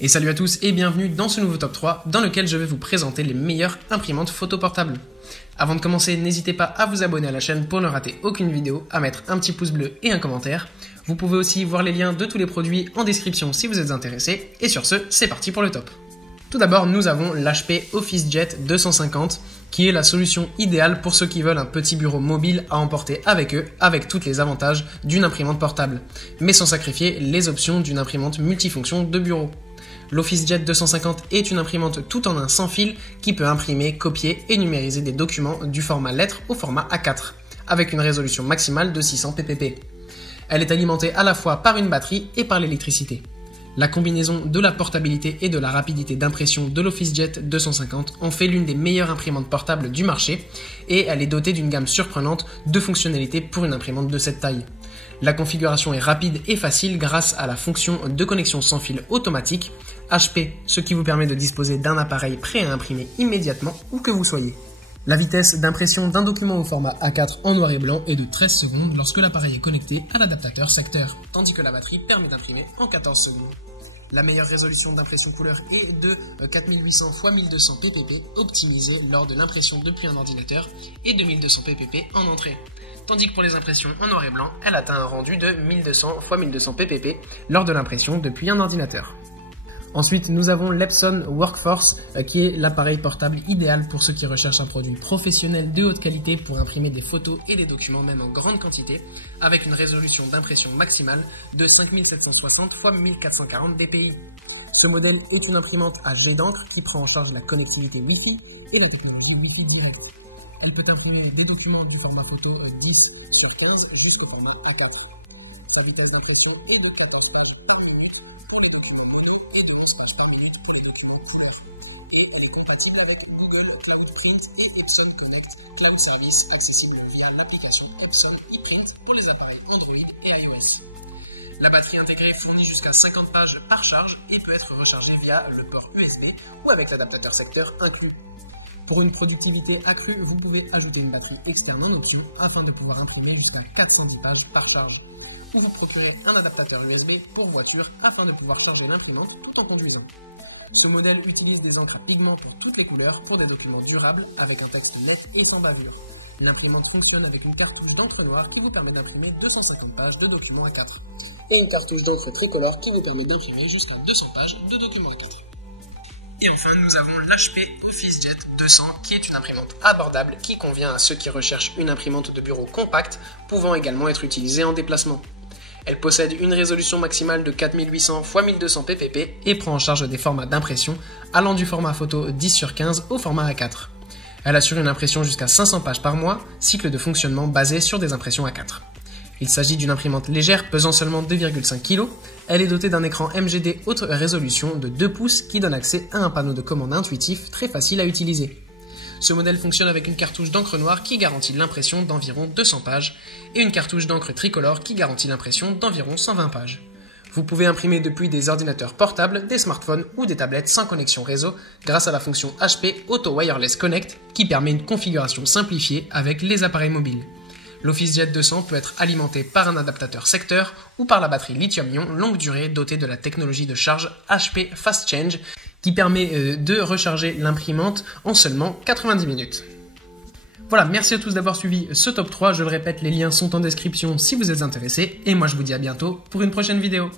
Et salut à tous et bienvenue dans ce nouveau top 3 dans lequel je vais vous présenter les meilleures imprimantes photo portables. Avant de commencer, n'hésitez pas à vous abonner à la chaîne pour ne rater aucune vidéo, à mettre un petit pouce bleu et un commentaire. Vous pouvez aussi voir les liens de tous les produits en description si vous êtes intéressé. Et sur ce, c'est parti pour le top. Tout d'abord, nous avons l'HP OfficeJet 250 qui est la solution idéale pour ceux qui veulent un petit bureau mobile à emporter avec eux, avec tous les avantages d'une imprimante portable, mais sans sacrifier les options d'une imprimante multifonction de bureau. L'OfficeJet 250 est une imprimante tout en un sans fil qui peut imprimer, copier et numériser des documents du format lettre au format A4, avec une résolution maximale de 600 pp. Elle est alimentée à la fois par une batterie et par l'électricité. La combinaison de la portabilité et de la rapidité d'impression de l'OfficeJet 250 en fait l'une des meilleures imprimantes portables du marché et elle est dotée d'une gamme surprenante de fonctionnalités pour une imprimante de cette taille. La configuration est rapide et facile grâce à la fonction de connexion sans fil automatique HP, ce qui vous permet de disposer d'un appareil prêt à imprimer immédiatement où que vous soyez. La vitesse d'impression d'un document au format A4 en noir et blanc est de 13 secondes lorsque l'appareil est connecté à l'adaptateur secteur, tandis que la batterie permet d'imprimer en 14 secondes. La meilleure résolution d'impression couleur est de 4800 x 1200 pp optimisée lors de l'impression depuis un ordinateur et de 1200 pp en entrée. Tandis que pour les impressions en noir et blanc, elle atteint un rendu de 1200 x 1200 pp lors de l'impression depuis un ordinateur. Ensuite, nous avons l'Epson Workforce qui est l'appareil portable idéal pour ceux qui recherchent un produit professionnel de haute qualité pour imprimer des photos et des documents même en grande quantité avec une résolution d'impression maximale de 5760 x 1440 dpi. Ce modèle est une imprimante à jet d'encre qui prend en charge la connectivité Wi-Fi et les technologies Wi-Fi direct. Elle peut imprimer des documents du format photo 10/15 jusqu'au format A4. Sa vitesse d'impression est de 14 pages par minute pour les documents mono et de 11 pages par minute pour les documents couleur. Et elle est compatible avec Google Cloud Print et Epson Connect Cloud Service accessible via l'application Epson ePrint pour les appareils Android et iOS. La batterie intégrée fournit jusqu'à 50 pages par charge et peut être rechargée via le port USB ou avec l'adaptateur secteur inclus. Pour une productivité accrue, vous pouvez ajouter une batterie externe en option afin de pouvoir imprimer jusqu'à 410 pages par charge. Ou vous procurez un adaptateur USB pour voiture afin de pouvoir charger l'imprimante tout en conduisant. Ce modèle utilise des encres à pigments pour toutes les couleurs pour des documents durables avec un texte net et sans bavure. L'imprimante fonctionne avec une cartouche d'encre noire qui vous permet d'imprimer 250 pages de documents A4 et une cartouche d'encre tricolore qui vous permet d'imprimer jusqu'à 200 pages de documents A4. Et enfin, nous avons l'HP OfficeJet 200 qui est une imprimante abordable qui convient à ceux qui recherchent une imprimante de bureau compacte pouvant également être utilisée en déplacement. Elle possède une résolution maximale de 4800 x 1200 pp et prend en charge des formats d'impression allant du format photo 10/15 au format A4. Elle assure une impression jusqu'à 500 pages par mois, cycle de fonctionnement basé sur des impressions A4. Il s'agit d'une imprimante légère pesant seulement 2,5 kg. Elle est dotée d'un écran MGD haute résolution de 2 pouces qui donne accès à un panneau de commande intuitif très facile à utiliser. Ce modèle fonctionne avec une cartouche d'encre noire qui garantit l'impression d'environ 200 pages et une cartouche d'encre tricolore qui garantit l'impression d'environ 120 pages. Vous pouvez imprimer depuis des ordinateurs portables, des smartphones ou des tablettes sans connexion réseau grâce à la fonction HP Auto Wireless Connect qui permet une configuration simplifiée avec les appareils mobiles. L'OfficeJet 200 peut être alimenté par un adaptateur secteur ou par la batterie lithium-ion longue durée dotée de la technologie de charge HP Fast Change qui permet de recharger l'imprimante en seulement 90 minutes. Voilà, merci à tous d'avoir suivi ce top 3. Je le répète, les liens sont en description si vous êtes intéressés. Et moi je vous dis à bientôt pour une prochaine vidéo.